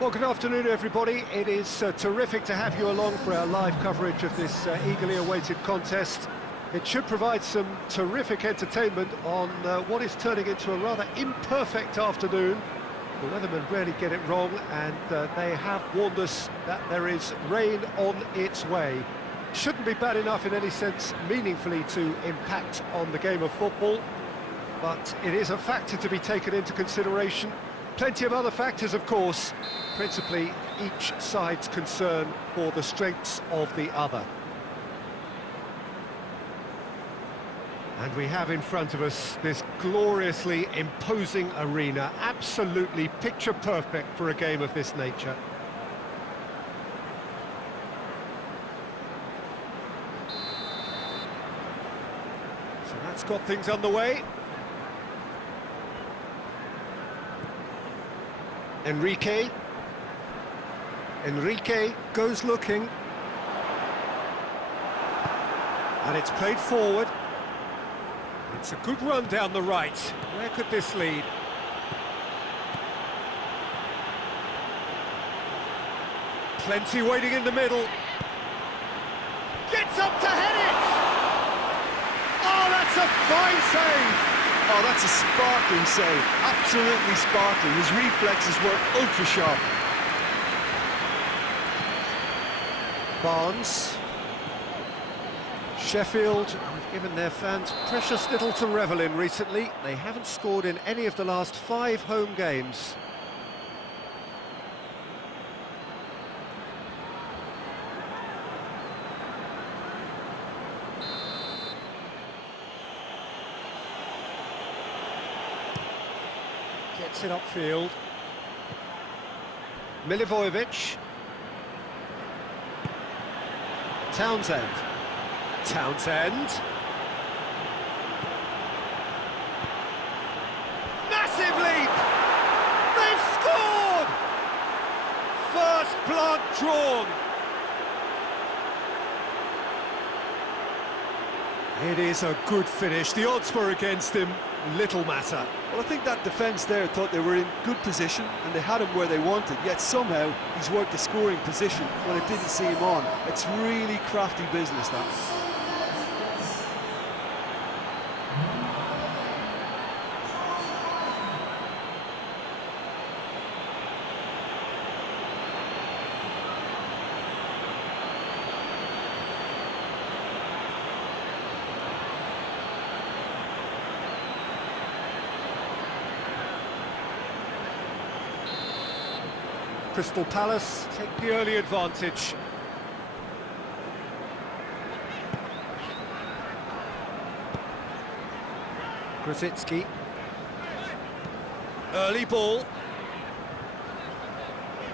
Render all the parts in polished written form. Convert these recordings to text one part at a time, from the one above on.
Well, good afternoon, everybody. It is terrific to have you along for our live coverage of this eagerly awaited contest. It should provide some terrific entertainment on what is turning into a rather imperfect afternoon. The weathermen rarely get it wrong, and they have warned us that there is rain on its way. Shouldn't be bad enough in any sense meaningfully to impact on the game of football, but it is a factor to be taken into consideration. Plenty of other factors, of course, principally each side's concern for the strengths of the other. And we have in front of us this gloriously imposing arena, absolutely picture perfect for a game of this nature. So that's got things underway. Enrique goes looking. And it's played forward. It's a good run down the right. Where could this lead? Plenty waiting in the middle. Gets up to head it! Oh, that's a fine save! Oh, that's a sparkling save. Absolutely sparkling. His reflexes were ultra sharp. Barnes. Sheffield have given their fans precious little to revel in recently. They haven't scored in any of the last 5 home games. Gets it upfield. Milivojevic. Townsend. Massive leap! They've scored! First blood drawn. It is a good finish. The odds were against him. Little matter. Well, I think that defence there thought they were in good position and they had him where they wanted, yet somehow he's worked the scoring position when it didn't see him on. It's really crafty business, that. Crystal Palace take the early advantage. Grosicki. Early ball.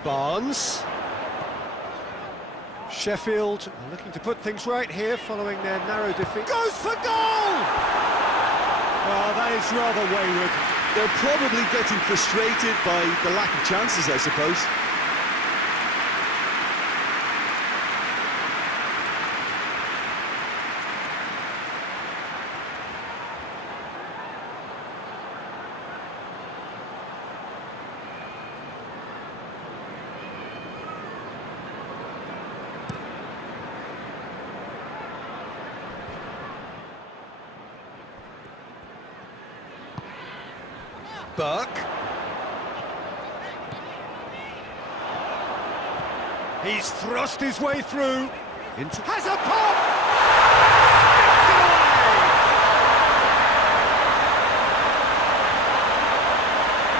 Barnes. Sheffield are looking to put things right here following their narrow defeat. Goes for goal! Well, that is rather wayward. They're probably getting frustrated by the lack of chances, I suppose. Burke. He's thrust his way through. Has a pop! Sticks it away!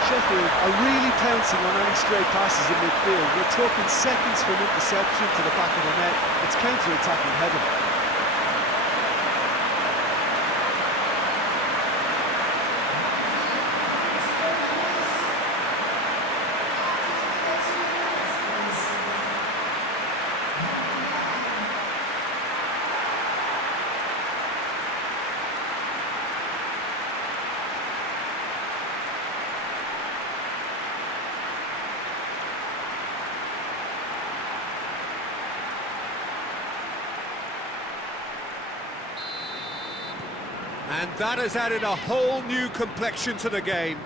Sheffield are really pouncing on any stray passes in midfield. We're talking seconds from interception to the back of the net. It's counter-attacking heaven. And that has added a whole new complexion to the game.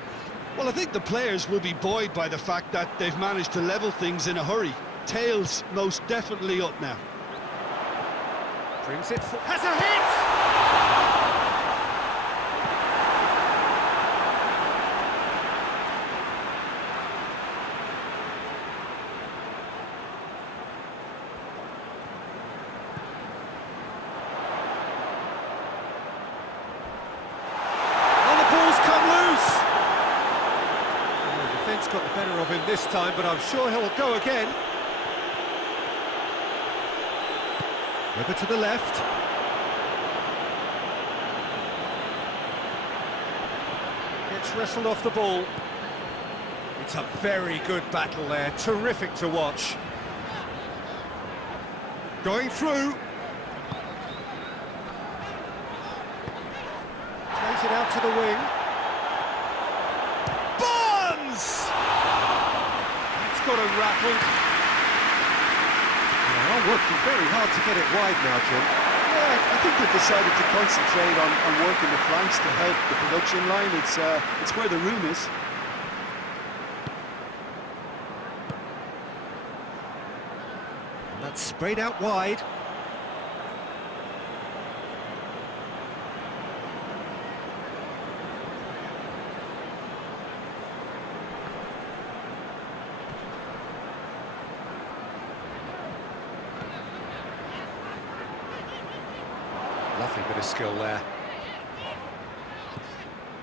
Well, I think the players will be buoyed by the fact that they've managed to level things in a hurry. Tails most definitely up now. Brings it, has a hit! Got the better of him this time, but I'm sure he'll go again. Over to the left. Gets wrestled off the ball. It's a very good battle there, terrific to watch. Going through. Plays it out to the wing. Got a rattle. They are working very hard to get it wide now, John. Yeah, I think they've decided to concentrate on working the flanks to help the production line. It's where the room is. And that's sprayed out wide. Lovely bit of skill there.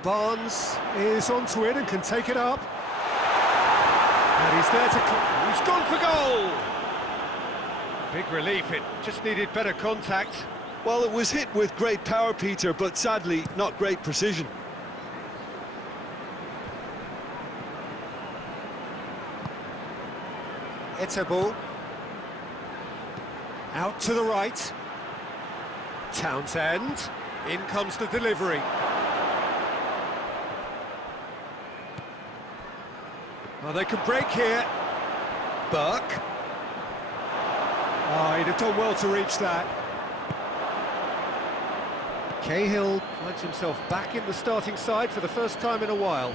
Barnes is onto it and can take it up. And he's there to... He's gone for goal! Big relief, it just needed better contact. Well, it was hit with great power, Peter, but sadly, not great precision. Etebo. Out to the right. Townsend, in comes the delivery. Oh, they can break here. Burke. Oh, he'd have done well to reach that. Cahill finds himself back in the starting side for the first time in a while.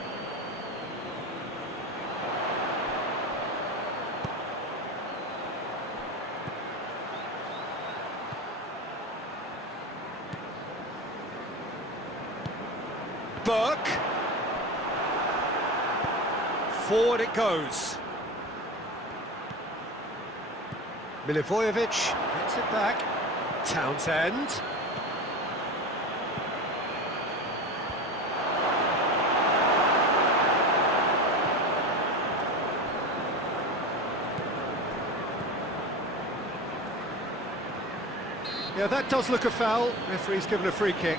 Burke. Forward it goes. Milivojevic gets it back. Townsend. Yeah, that does look a foul. Referee's given a free kick.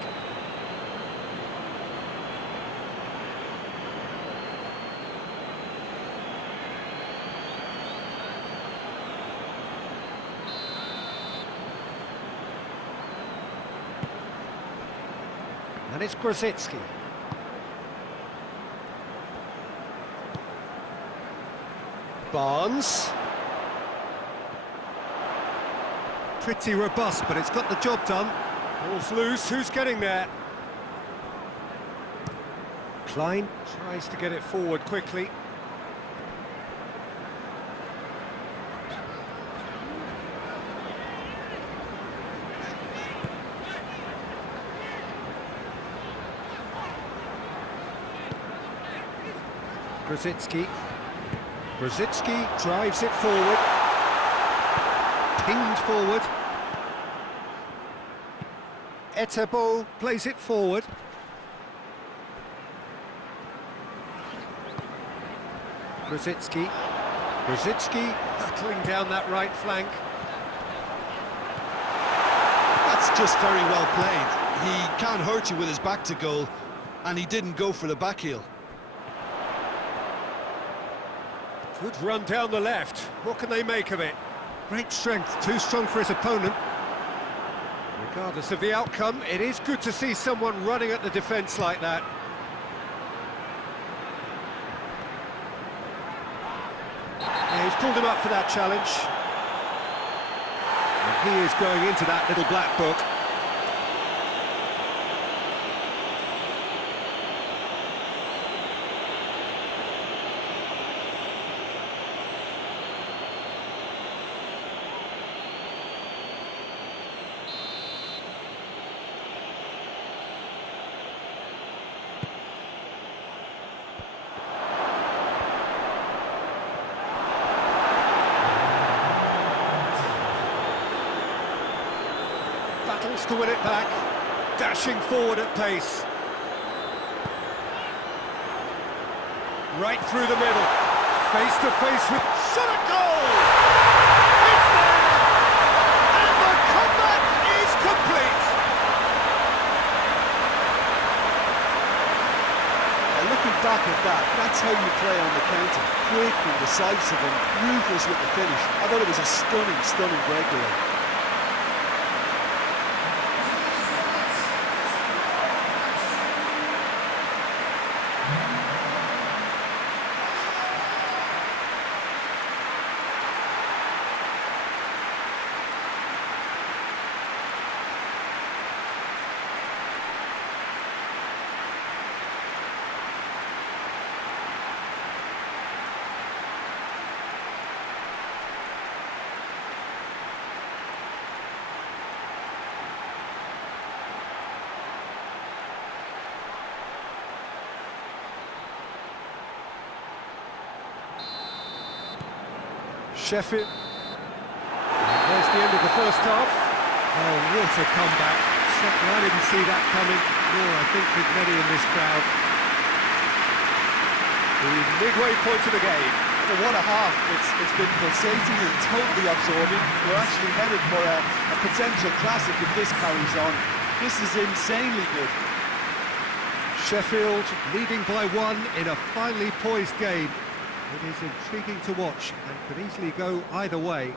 And it's Grosicki. Barnes. Pretty robust, but it's got the job done. Ball's loose, who's getting there? Klein tries to get it forward quickly. Grosicki. Grosicki drives it forward. Pinged forward. Etebo plays it forward. Grosicki. Grosicki battling down that right flank. That's just very well played. He can't hurt you with his back to goal, and he didn't go for the back heel. Good run down the left. What can they make of it? Great strength, too strong for his opponent. Regardless of the outcome, it is good to see someone running at the defence like that. Yeah, he's pulled him up for that challenge. And he is going into that little black book. battles to win it back, dashing forward at pace. Right through the middle, face to face with shot at goal! It's there! And the comeback is complete! Looking back at that, that's how you play on the counter. Quick and decisive and ruthless with the finish. I thought it was a stunning, stunning breakaway. Sheffield. And there's the end of the first half. Oh, what a comeback. Certainly I didn't see that coming, nor I think did many in this crowd. The midway point of the game. Well, what a half. It's been pulsating and totally absorbing. We're actually headed for a potential classic if this carries on. This is insanely good. Sheffield leading by 1 in a finely poised game. It is intriguing to watch and could easily go either way.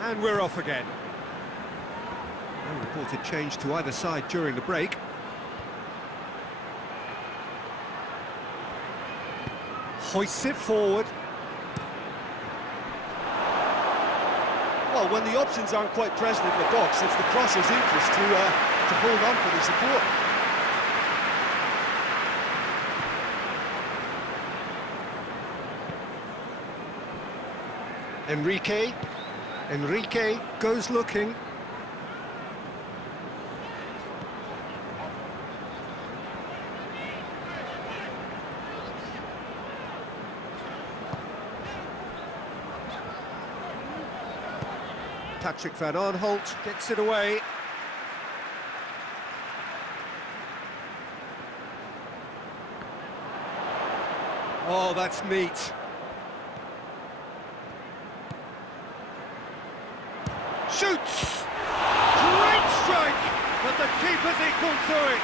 And we're off again. No reported change to either side during the break. Hoists it forward. Well, when the options aren't quite present in the box, it's the crosser's interest to hold on for the support. Enrique goes looking. Patrick Van Aanholt gets it away. Oh, that's neat. Shoots! Great strike! But the keeper's equal to it.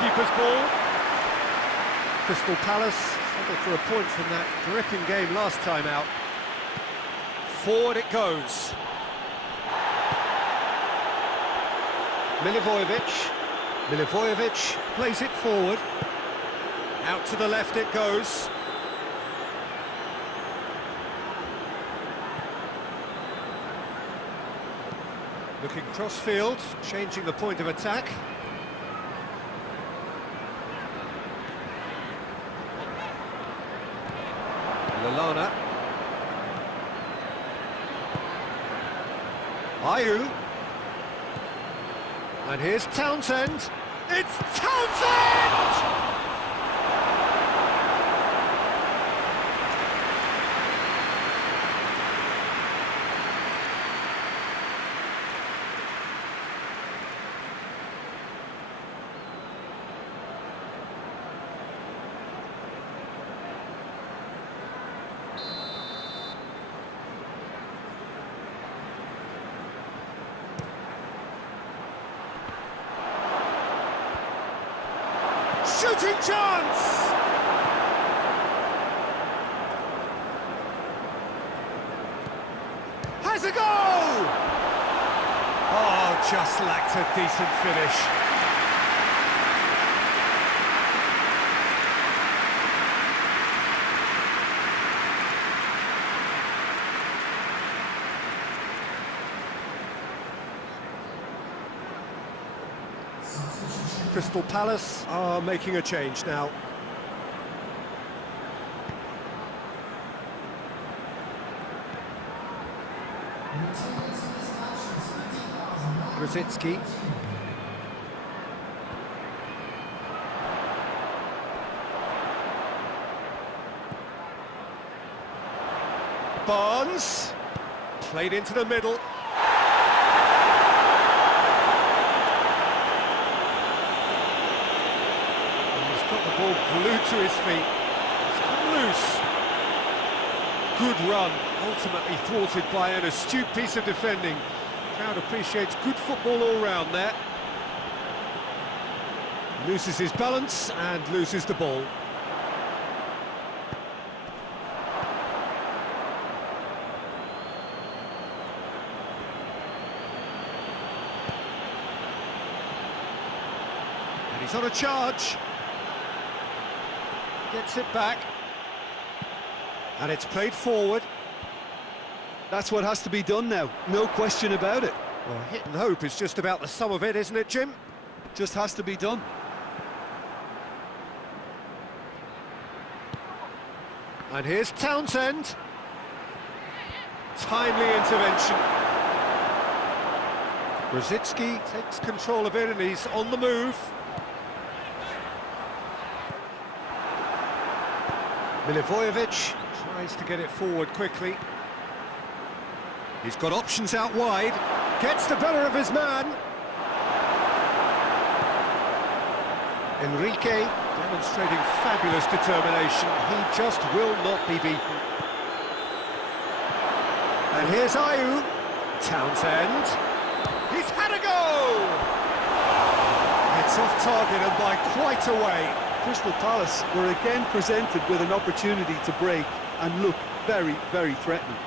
Keeper's ball. Crystal Palace settled for a point from that gripping game last time out. Forward it goes. Milivojevic plays it forward. Out to the left it goes. Looking cross-field, changing the point of attack. Lallana. Ayew. And here's Townsend. It's Townsend! Shooting chance! Has a goal! Oh, just lacked a decent finish. Crystal Palace are making a change now. Grosicki. Barnes. Played into the middle. Got the ball glued to his feet. It's come loose. Good run, ultimately thwarted by an astute piece of defending. Crowd appreciates good football all round there. Loses his balance and loses the ball. And he's on a charge. Gets it back. And it's played forward. That's what has to be done now, no question about it. Well, hit and hope is just about the sum of it, isn't it, Jim? Just has to be done. And here's Townsend. Timely intervention. Grosicki takes control of it and he's on the move. Milivojevic tries to get it forward quickly. He's got options out wide. Gets the better of his man. Enrique demonstrating fabulous determination. He just will not be beaten. And here's Ayew. Townsend. He's had a go! It's off target and by quite a way. Crystal Palace were again presented with an opportunity to break and look very, very threatening.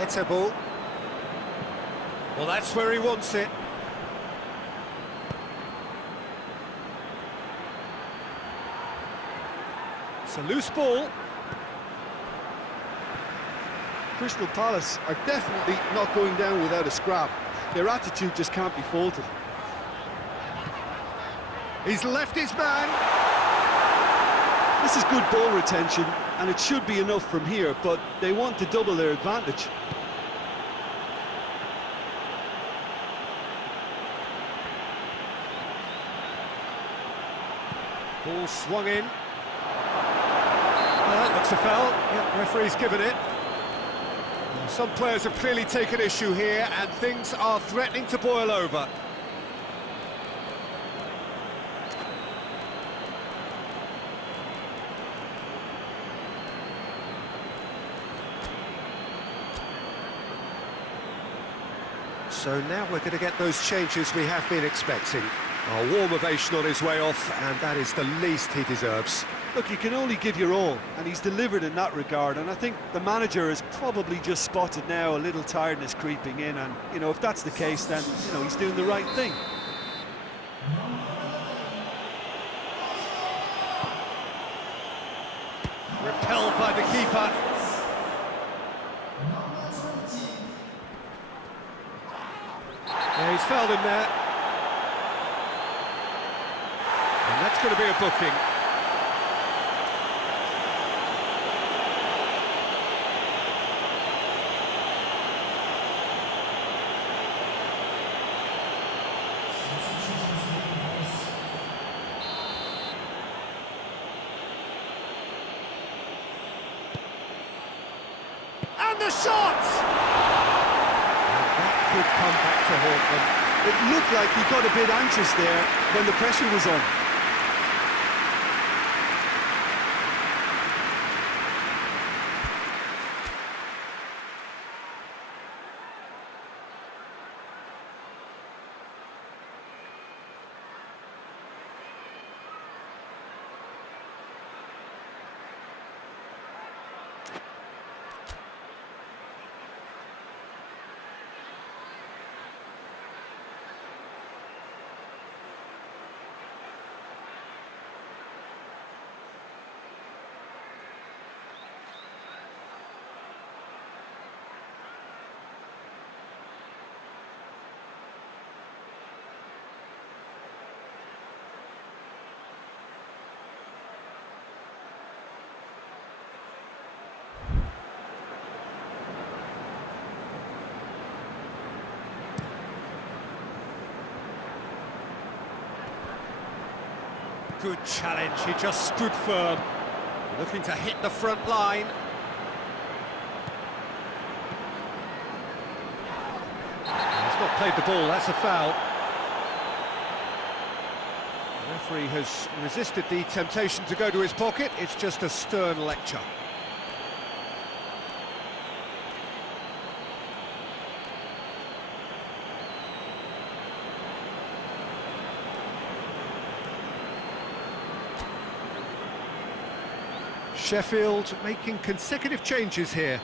It's a ball. Well, that's where he wants it. It's a loose ball. Crystal Palace are definitely not going down without a scrap. Their attitude just can't be faulted. He's left his man. This is good ball retention, and it should be enough from here, but they want to double their advantage. Ball swung in. That looks a foul. Yeah, referee's given it. Some players have clearly taken issue here, and things are threatening to boil over. So now we're going to get those changes we have been expecting. A warm ovation on his way off, and that is the least he deserves. Look, you can only give your all, and he's delivered in that regard, and I think the manager has probably just spotted now a little tiredness creeping in, and, you know, if that's the case, then, you know, he's doing the right thing. Repelled by the keeper. Yeah, he's fouled him there. And that's going to be a booking. And the shot! And that could come back to haunt them. It looked like he got a bit anxious there when the pressure was on. Good challenge, he just stood firm, looking to hit the front line. He's not played the ball, that's a foul. The referee has resisted the temptation to go to his pocket, it's just a stern lecture. Sheffield making consecutive changes here.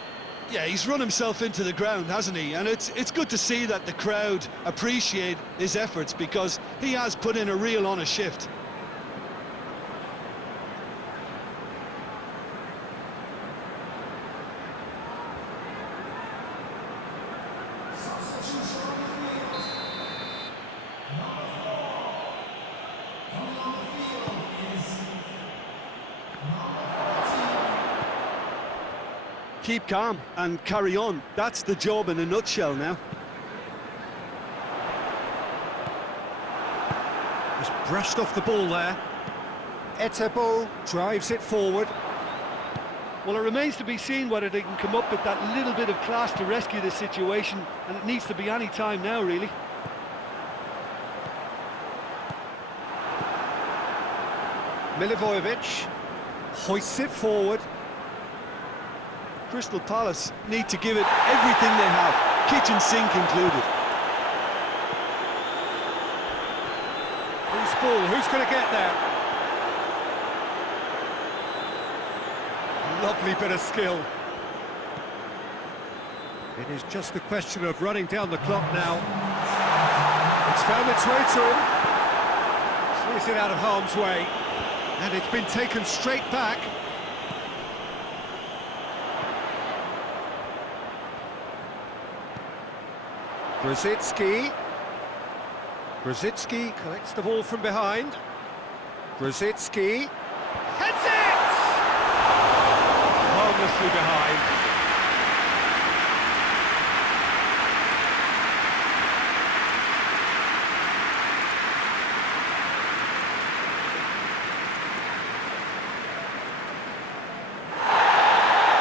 Yeah, he's run himself into the ground, hasn't he? And it's good to see that the crowd appreciate his efforts, because he has put in a real honest shift. Keep calm and carry on. That's the job in a nutshell now. Just brushed off the ball there. Etebo drives it forward. Well, it remains to be seen whether they can come up with that little bit of class to rescue this situation, and it needs to be any time now, really. Milivojevic hoists it forward. Crystal Palace need to give it everything they have, kitchen sink included. Loose ball, who's going to get there? Lovely bit of skill. It is just a question of running down the clock now. It's found its way to him. Clears it out of harm's way. And it's been taken straight back. Grzycki collects the ball from behind. Grosicki heads it! Harmlessly behind.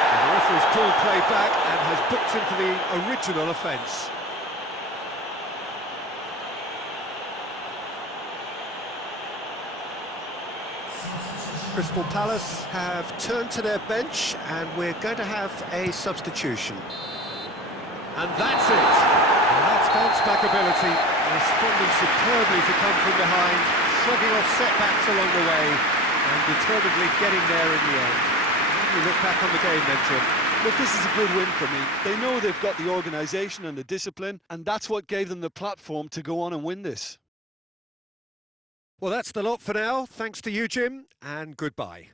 The referee's pulled play back and has booked him for the original offence. Crystal Palace have turned to their bench and we're going to have a substitution. And that's it! And that's bounce-back ability, responding superbly to come from behind, shrugging off setbacks along the way, and determinedly getting there in the end. How do you look back on the game then, Jim? Look, this is a good win for me. They know they've got the organisation and the discipline, and that's what gave them the platform to go on and win this. Well, that's the lot for now. Thanks to you, Jim, and goodbye.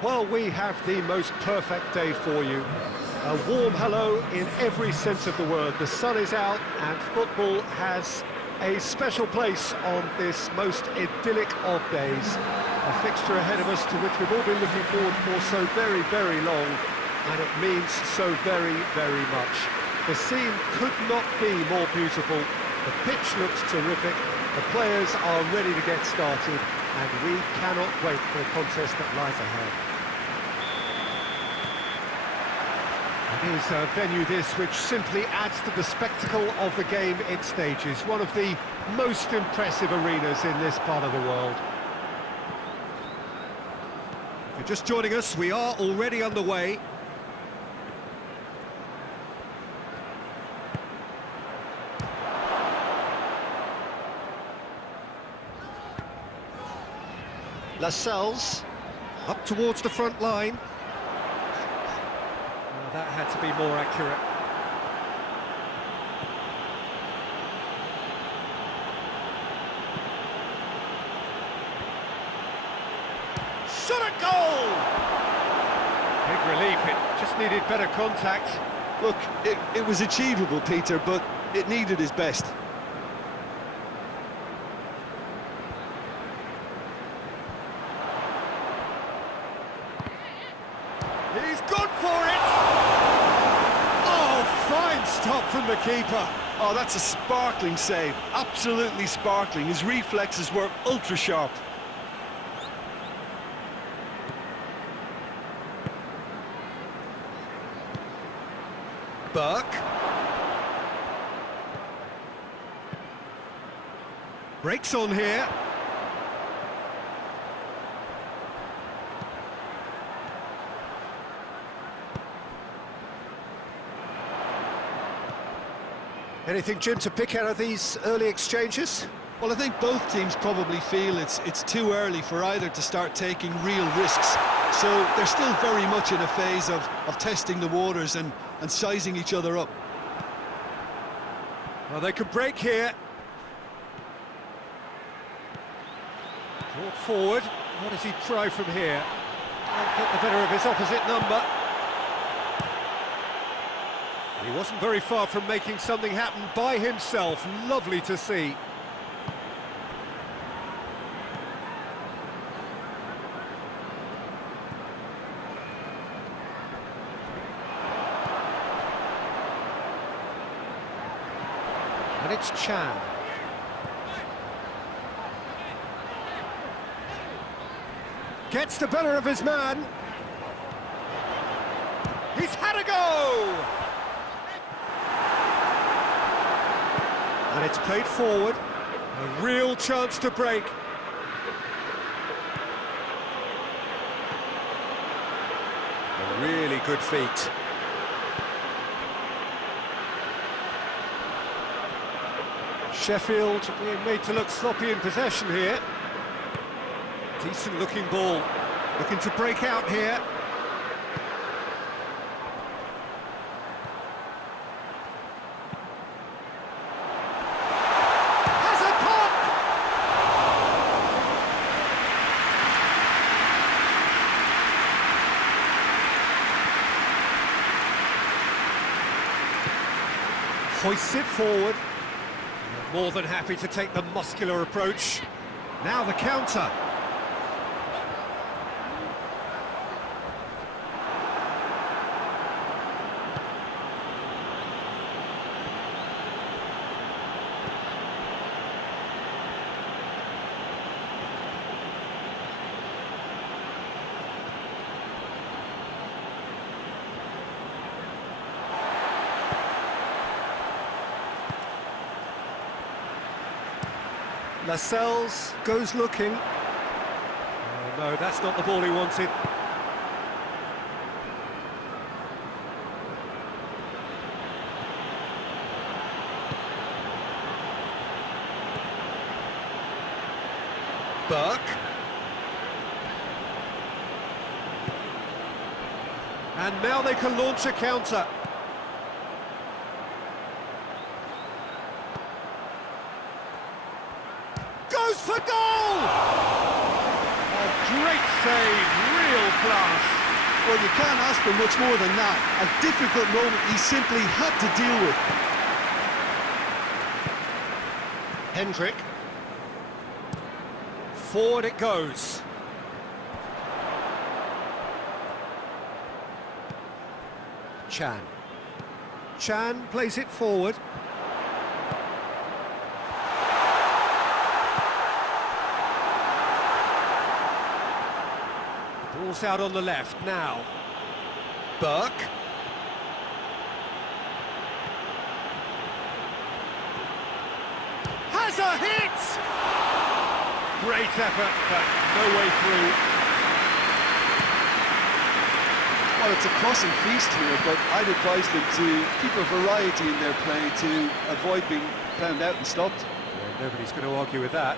Well, we have the most perfect day for you. A warm hello in every sense of the word. The sun is out and football has a special place on this most idyllic of days. A fixture ahead of us to which we've all been looking forward for so very, very long, and it means so very, very much. The scene could not be more beautiful. The pitch looks terrific. The players are ready to get started, and we cannot wait for the contest that lies ahead. It is a venue this which simply adds to the spectacle of the game it stages. One of the most impressive arenas in this part of the world. If you're just joining us, we are already underway. Lascelles up towards the front line. Well, that had to be more accurate. Shot at goal! Big relief, it just needed better contact. Look, it was achievable, Peter, but it needed his best. He's gone for it! Oh, fine stop from the keeper. Oh, that's a sparkling save. Absolutely sparkling. His reflexes were ultra-sharp. Burke. Breaks on here. Anything, Jim, to pick out of these early exchanges? Well, I think both teams probably feel it's too early for either to start taking real risks. So they're still very much in a phase of testing the waters and sizing each other up. Well, they could break here. Brought forward. What does he try from here? Can't get the better of his opposite number. He wasn't very far from making something happen by himself. Lovely to see. And it's Chan. Gets the better of his man. He's had a go! And it's played forward. A real chance to break. A really good feat. Sheffield being made to look sloppy in possession here. Decent looking ball. Looking to break out here. Has a pop! Hoists it forward. More than happy to take the muscular approach. Now the counter. Lascelles goes looking. Oh, no, that's not the ball he wanted. Burke. And now they can launch a counter. Goes for goal! A great save, really. real class. Well, you can't ask for much more than that. A difficult moment he simply had to deal with. Hendrick. Forward it goes. Chan plays it forward. Ball's out on the left now. Burke. Has a hit! Great effort, but no way through. Well, it's a crossing feast here, but I'd advise them to keep a variety in their play to avoid being found out and stopped. Yeah, nobody's going to argue with that.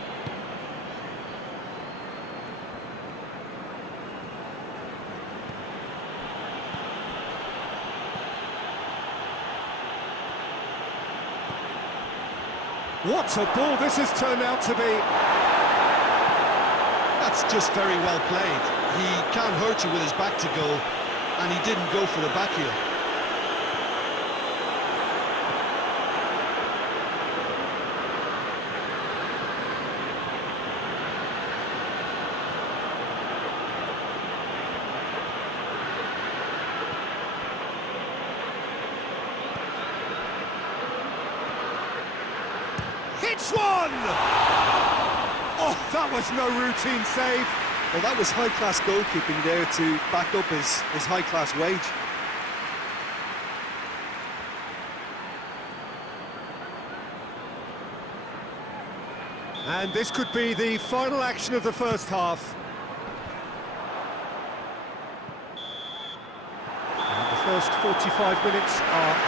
What a ball this has turned out to be. That's just very well played. He can't hurt you with his back to goal, and he didn't go for the back heel. Hits one! Oh, that was no routine save. Well, that was high-class goalkeeping there to back up his high-class wage. And this could be the final action of the first half. And the first 45 minutes are up.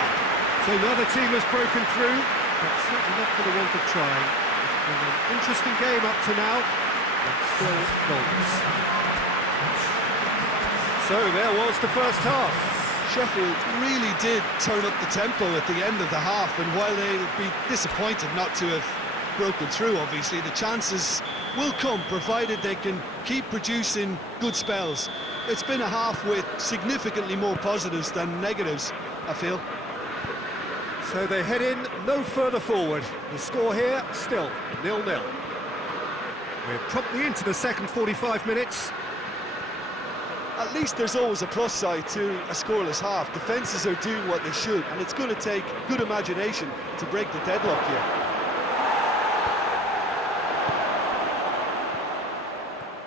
So neither team has broken through, but certainly not for the want of trying. It's been an interesting game up to now, but still goalless. So there was the first half. Sheffield really did turn up the tempo at the end of the half, and while they'll be disappointed not to have broken through, obviously, the chances will come, provided they can keep producing good spells. It's been a half with significantly more positives than negatives, I feel. So they head in no further forward. The score here, still 0-0. We're promptly into the second 45 minutes. At least there's always a plus side to a scoreless half. Defences are doing what they should, and it's going to take good imagination to break the deadlock here.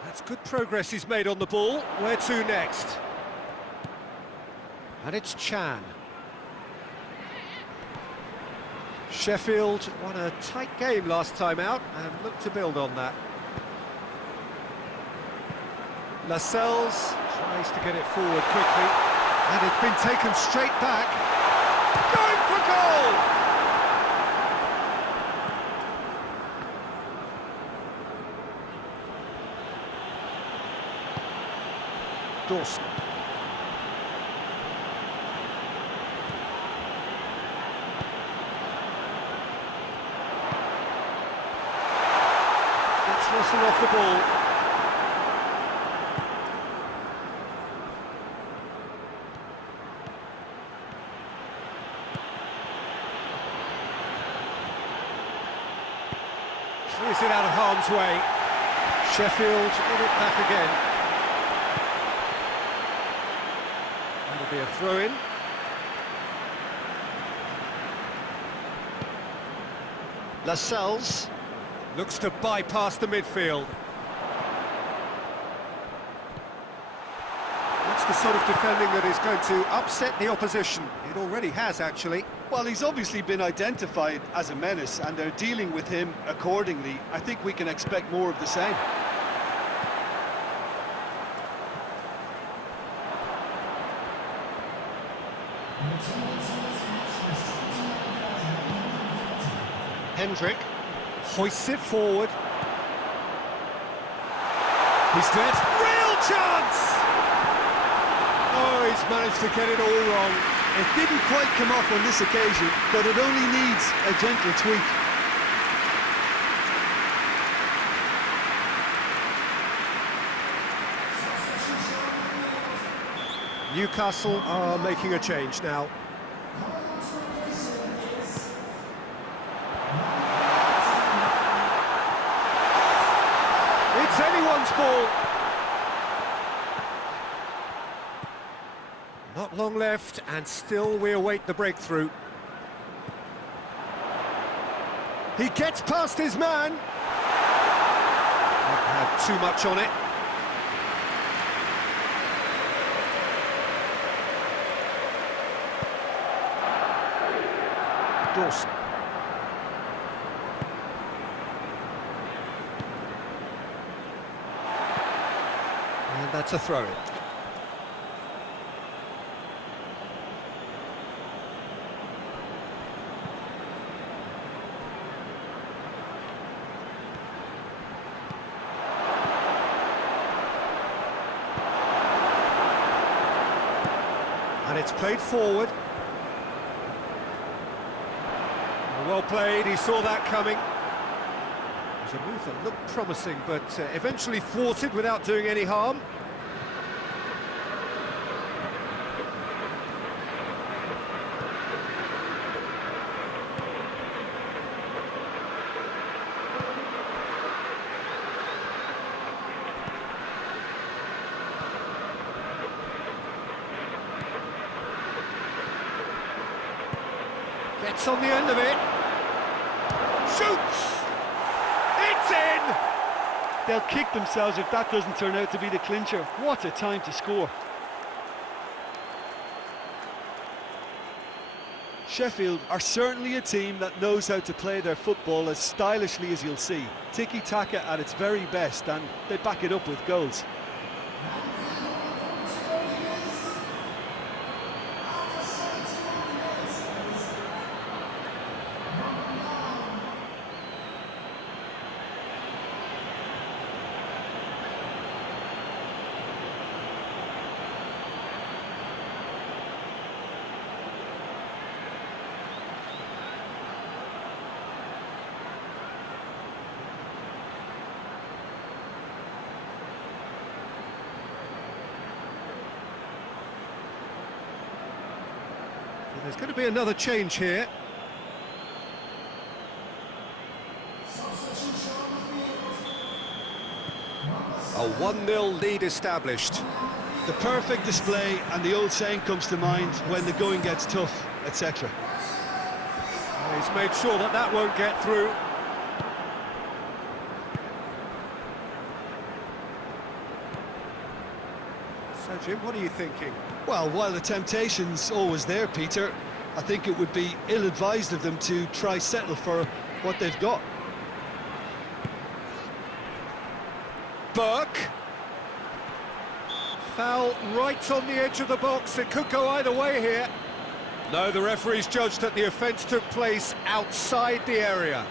That's good progress he's made on the ball. Where to next? And it's Chan. Sheffield won a tight game last time out and look to build on that. Lascelles tries to get it forward quickly, and it's been taken straight back. Going for goal! Dawson. Gets Russell off the ball. Clears it out of harm's way. Sheffield in it back again. That'll be a throw-in. Lascelles looks to bypass the midfield. That's the sort of defending that is going to upset the opposition. It already has, actually. Well, he's obviously been identified as a menace, and they're dealing with him accordingly. I think we can expect more of the same. Hendrick hoists it forward. He's dead. Real chance! Oh, he's managed to get it all wrong. It didn't quite come off on this occasion, but it only needs a gentle tweak. Newcastle are making a change now. It's anyone's ball. Not long left, and still we await the breakthrough. He gets past his man. Not had too much on it. Dawson. And that's a throw-in. And it's played forward. Well played, he saw that coming. It was a move that looked promising, but eventually thwarted without doing any harm. Gets on the end of it. Shoots! It's in! They'll kick themselves if that doesn't turn out to be the clincher. What a time to score. Sheffield are certainly a team that knows how to play their football as stylishly as you'll see. Tiki-taka at its very best, and they back it up with goals. There's going to be another change here. A 1-0 lead established. The perfect display, and the old saying comes to mind: when the going gets tough, etc. He's made sure that that won't get through. So, Jim, what are you thinking? Well, while the temptation's always there, Peter, I think it would be ill-advised of them to try settle for what they've got. Burke. Foul right on the edge of the box. It could go either way here. No, the referee's judged that the offence took place outside the area.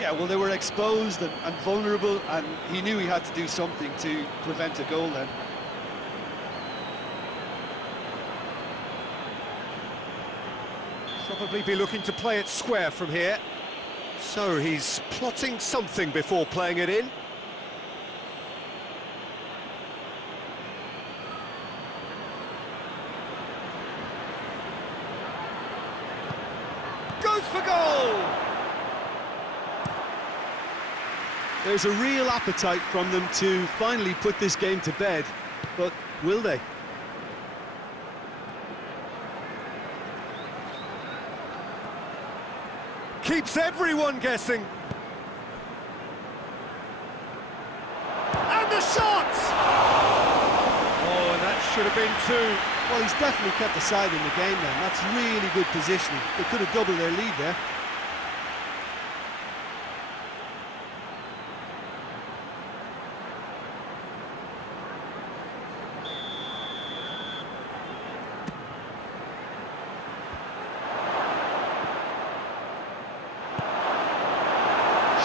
Yeah, well, they were exposed and vulnerable, and he knew he had to do something to prevent a goal then. Probably be looking to play it square from here. So he's plotting something before playing it in. Goes for goal! There's a real appetite from them to finally put this game to bed, but will they? Keeps everyone guessing. And the shot! Oh, and that should have been two. Well, he's definitely kept the side in the game then. That's really good positioning. They could have doubled their lead there.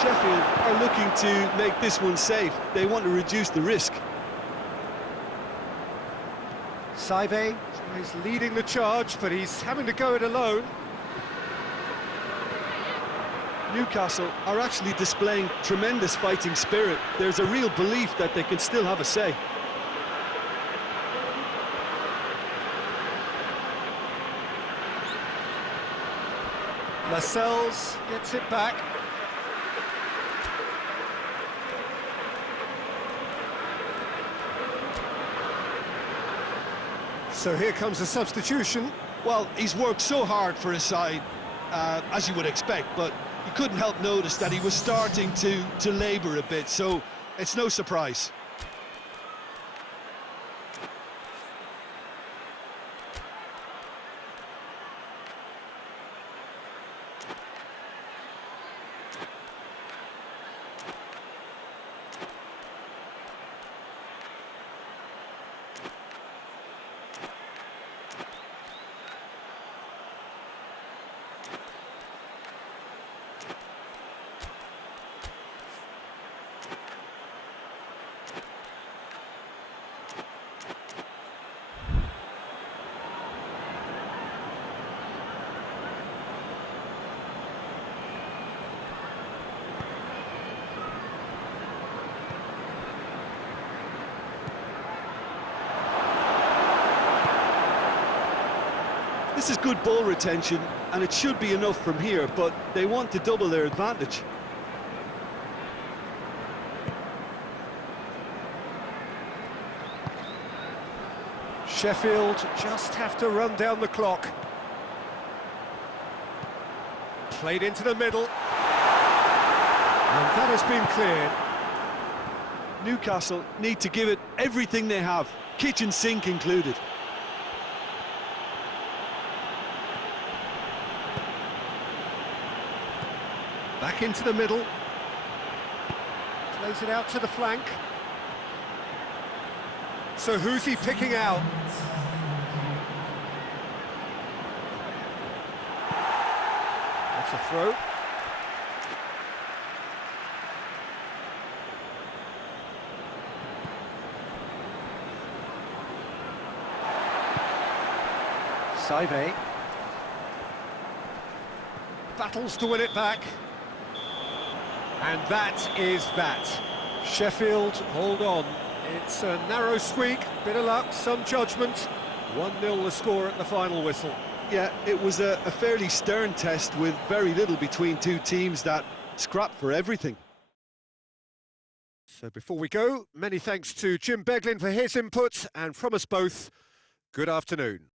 Sheffield are looking to make this one safe. They want to reduce the risk. Saive is leading the charge, but he's having to go it alone. Newcastle are actually displaying tremendous fighting spirit. There's a real belief that they can still have a say. Lascelles gets it back. So here comes a substitution. Well, he's worked so hard for his side, as you would expect, but you couldn't help notice that he was starting to labour a bit, so it's no surprise. This is good ball retention, and it should be enough from here, but they want to double their advantage. Sheffield just have to run down the clock. Played into the middle. And that has been cleared. Newcastle need to give it everything they have, kitchen sink included. Back into the middle. Plays it out to the flank. So who's he picking out? That's a throw. Saive. Battles to win it back. And that is that. Sheffield, hold on. It's a narrow squeak, bit of luck, some judgment. 1-0 the score at the final whistle. Yeah, it was a fairly stern test with very little between two teams that scrapped for everything. So before we go, many thanks to Jim Beglin for his input, and from us both, good afternoon.